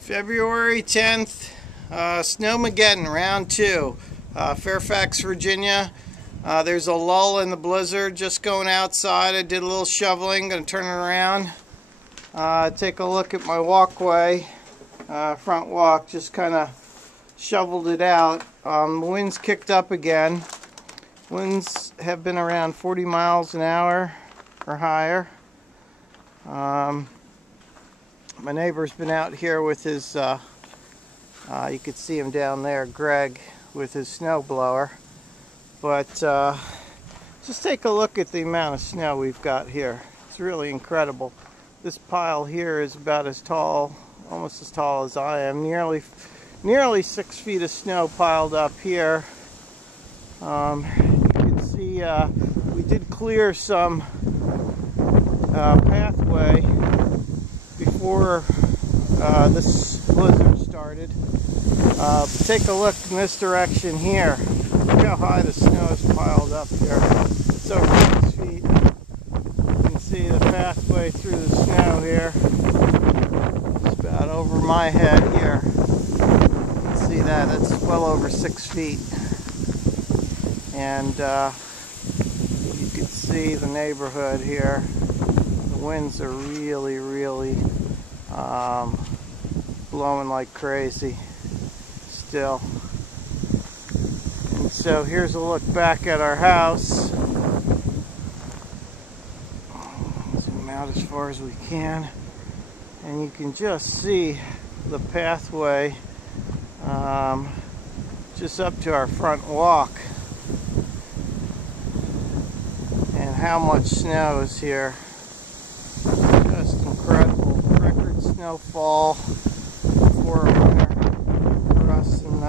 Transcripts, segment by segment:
February 10th, Snowmageddon, round 2, Fairfax, Virginia. There's a lull in the blizzard, just going outside. I did a little shoveling, going to turn it around. Take a look at my walkway, front walk, just kind of shoveled it out. The wind's kicked up again. Winds have been around 40 miles an hour or higher. My neighbor's been out here with his, you could see him down there, Greg, with his snow blower. But just take a look at the amount of snow we've got here. It's really incredible. This pile here is about as tall, almost as tall as I am. Nearly 6 feet of snow piled up here. You can see we did clear some pathway before this blizzard started. Take a look in this direction here. Look how high the snow is piled up here. It's over 6 feet. You can see the pathway through the snow here. It's about over my head here. You can see that. That's well over 6 feet. And you can see the neighborhood here. The winds are really blowing like crazy still. And so here's a look back at our house. Zoom out as far as we can, and you can just see the pathway just up to our front walk, and how much snow is here. Just incredible. Record snowfall for a winter for us in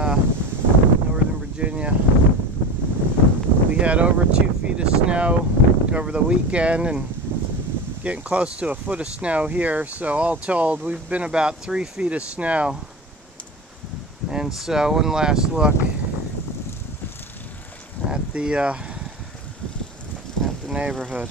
Northern Virginia. We had over 2 feet of snow over the weekend and getting close to a foot of snow here. So all told, we've been about 3 feet of snow. And so one last look at the neighborhood.